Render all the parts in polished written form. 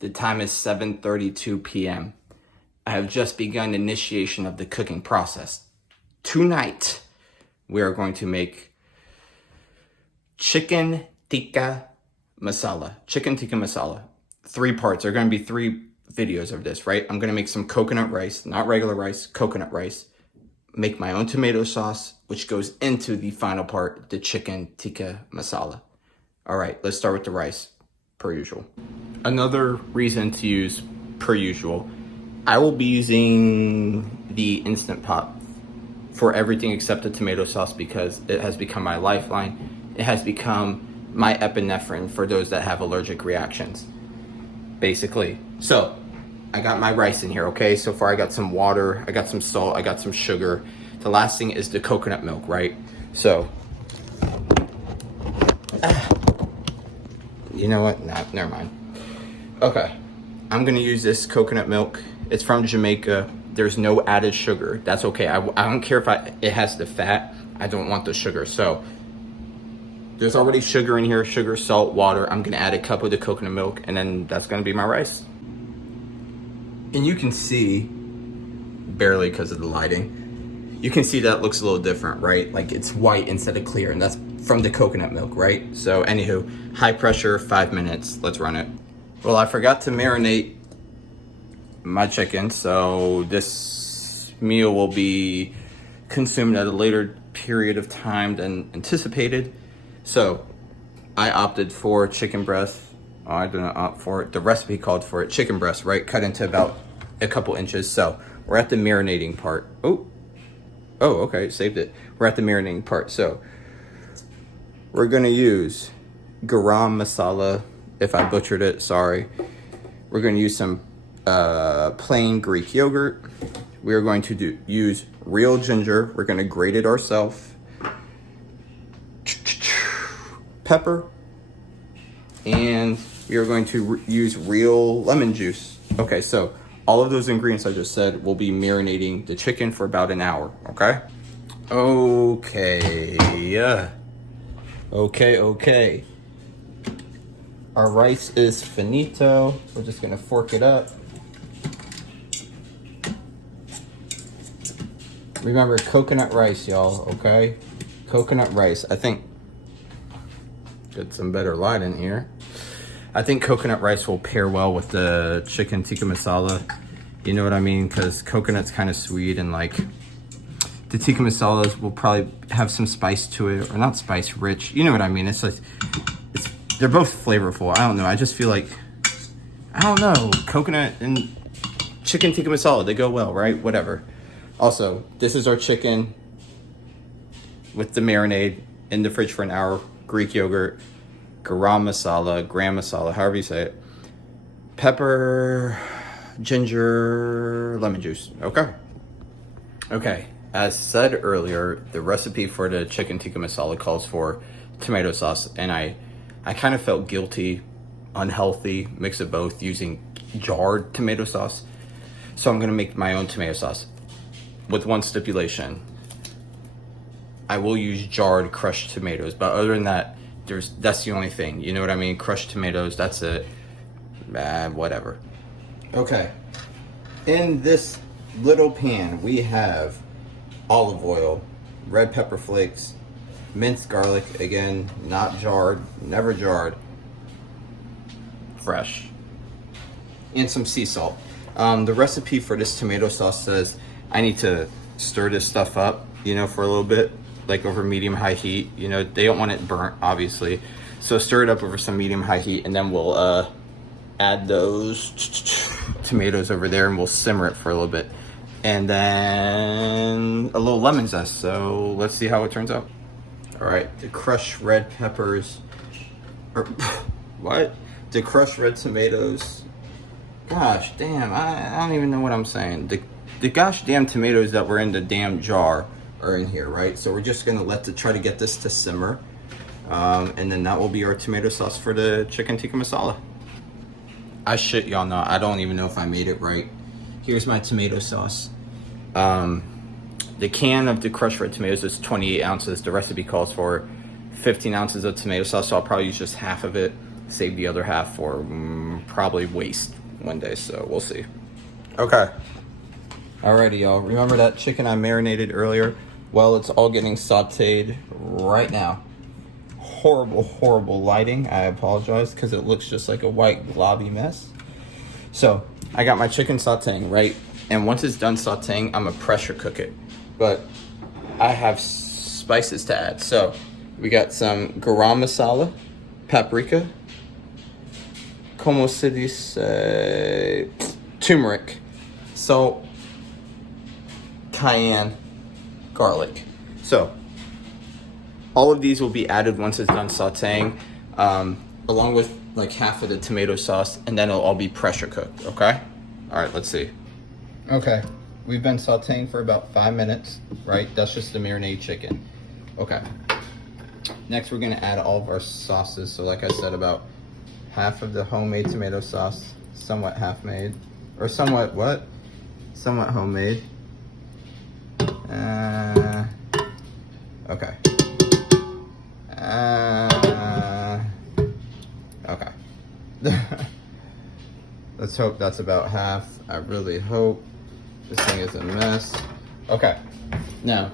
The time is 7:32 p.m. I have just begun initiation of the cooking process. Tonight, we are going to make chicken tikka masala. Chicken tikka masala. 3 parts. There are going to be 3 videos of this, right? I'm going to make some coconut rice, not regular rice, coconut rice. Make my own tomato sauce, which goes into the final part, the chicken tikka masala. All right, let's start with the rice, per usual. Another reason to use per usual, I will be using the Instant Pot for everything except the tomato sauce because it has become my lifeline. It has become my epinephrine for those that have allergic reactions, basically. So, I got my rice in here, okay? So far I got some water, I got some salt, I got some sugar. The last thing is the coconut milk, right? So, you know what? Nah, never mind. Okay, I'm gonna use this coconut milk. It's from Jamaica. There's no added sugar. That's okay. I don't care if it has the fat. I don't want the sugar. So there's already sugar in here, sugar, salt, water. I'm gonna add a cup of the coconut milk and then that's gonna be my rice. And you can see, barely because of the lighting, you can see that looks a little different, right? Like it's white instead of clear, and that's from the coconut milk, right? So anywho, high pressure, 5 minutes, let's run it. Well, I forgot to marinate my chicken, so this meal will be consumed at a later period of time than anticipated. So I opted for chicken breast. Oh, I did not opt for it. The recipe called for it, chicken breast, right? Cut into about a couple inches. So we're at the marinating part. Oh, okay, saved it. We're at the marinating part. So we're gonna use garam masala. If I butchered it, sorry. We're gonna use some plain Greek yogurt. We are going to use real ginger. We're gonna grate it ourselves. Pepper. And we are going to use real lemon juice. Okay, so all of those ingredients I just said will be marinating the chicken for about an hour, okay? Okay. Our rice is finito. We're just gonna fork it up. Remember, coconut rice, y'all, okay? Coconut rice. I think, get some better light in here. I think coconut rice will pair well with the chicken tikka masala. You know what I mean? Because coconut's kind of sweet, and like the tikka masalas will probably have some spice to it, or not spice, rich. You know what I mean? It's like, they're both flavorful. I don't know. I just feel like, I don't know, coconut and chicken tikka masala, they go well, right? Whatever. Also, this is our chicken with the marinade in the fridge for an hour. Greek yogurt, gram masala, however you say it. Pepper, ginger, lemon juice. Okay. As said earlier, the recipe for the chicken tikka masala calls for tomato sauce, and I kind of felt guilty, unhealthy, mix of both, using jarred tomato sauce. So I'm gonna make my own tomato sauce with one stipulation. I will use jarred crushed tomatoes, but other than that, that's the only thing. You know what I mean? Crushed tomatoes, that's it. Whatever. Okay. In this little pan, we have olive oil, red pepper flakes, minced garlic, again, not jarred, never jarred, fresh, and some sea salt. The recipe for this tomato sauce says I need to stir this stuff up, you know, for a little bit, like over medium-high heat. You know, they don't want it burnt, obviously. So stir it up over some medium-high heat, and then we'll add those tomatoes over there, and we'll simmer it for a little bit. And then a little lemon zest, so let's see how it turns out. All right, the crushed red peppers, or what? The crushed red tomatoes. Gosh damn, I don't even know what I'm saying. The gosh damn tomatoes that were in the damn jar are in here, right? So we're just gonna try to get this to simmer. And then that will be our tomato sauce for the chicken tikka masala. I shit y'all not, I don't even know if I made it right. Here's my tomato sauce. The can of the crushed red tomatoes is 28 ounces. The recipe calls for 15 ounces of tomato sauce, so I'll probably use just half of it. Save the other half for and probably waste one day, so we'll see. Okay. Alrighty, y'all. Remember that chicken I marinated earlier? Well, it's all getting sauteed right now. Horrible, horrible lighting. I apologize because it looks just like a white globby mess. So I got my chicken sauteing, right? And once it's done sauteing, I'm gonna pressure cook it. But I have spices to add. So we got some garam masala, paprika, como se dice, turmeric, salt, cayenne, garlic. So all of these will be added once it's done sauteing, along with like half of the tomato sauce, and then it'll all be pressure cooked, okay? All right, let's see. Okay, we've been sauteing for about 5 minutes, right? That's just the marinade chicken. Okay. Next, we're gonna add all of our sauces. So like I said, about half of the homemade tomato sauce, somewhat half-made, or somewhat what? Somewhat homemade. Okay. Okay. Let's hope that's about half. I really hope. This thing is a mess. Okay. Now,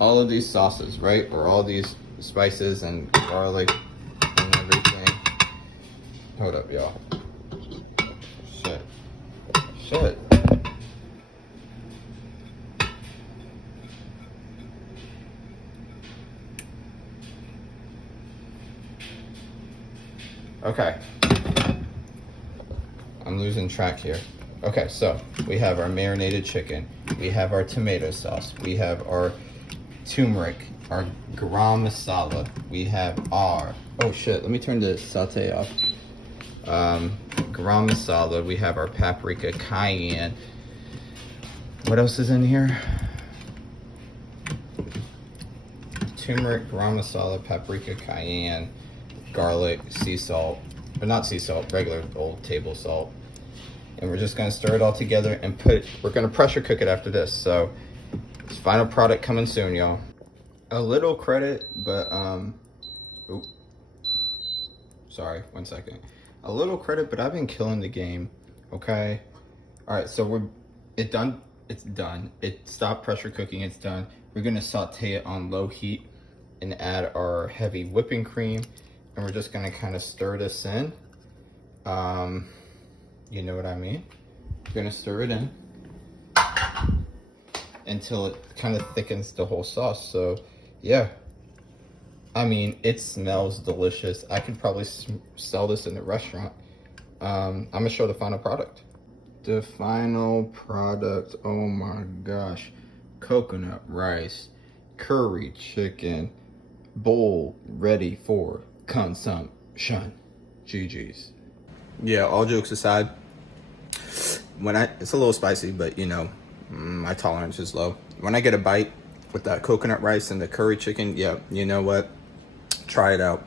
all of these sauces, right? Or all these spices and garlic and everything. Hold up, y'all. Shit. Okay. I'm losing track here. Okay, so we have our marinated chicken. We have our tomato sauce. We have our turmeric, our garam masala. We have our, oh shit, let me turn the saute off. Garam masala. We have our paprika, cayenne. What else is in here? Turmeric, garam masala, paprika, cayenne, garlic, sea salt, but not sea salt, regular old table salt. And we're just gonna stir it all together and we're gonna pressure cook it after this. So it's final product coming soon, y'all. A little credit, but sorry, 1 second. A little credit, but I've been killing the game, okay? All right, so it's done. It stopped pressure cooking, it's done. We're gonna saute it on low heat and add our heavy whipping cream. And we're just gonna kind of stir this in. You know what I mean? We're gonna stir it in until it kind of thickens the whole sauce. So yeah, I mean, it smells delicious. I could probably sell this in a restaurant. I'm gonna show the final product. The final product, oh my gosh. Coconut rice, curry chicken, bowl ready for consumption. GG's. Yeah, all jokes aside, it's a little spicy, but you know, my tolerance is low. When I get a bite with that coconut rice and the curry chicken, yeah, you know what? Try it out.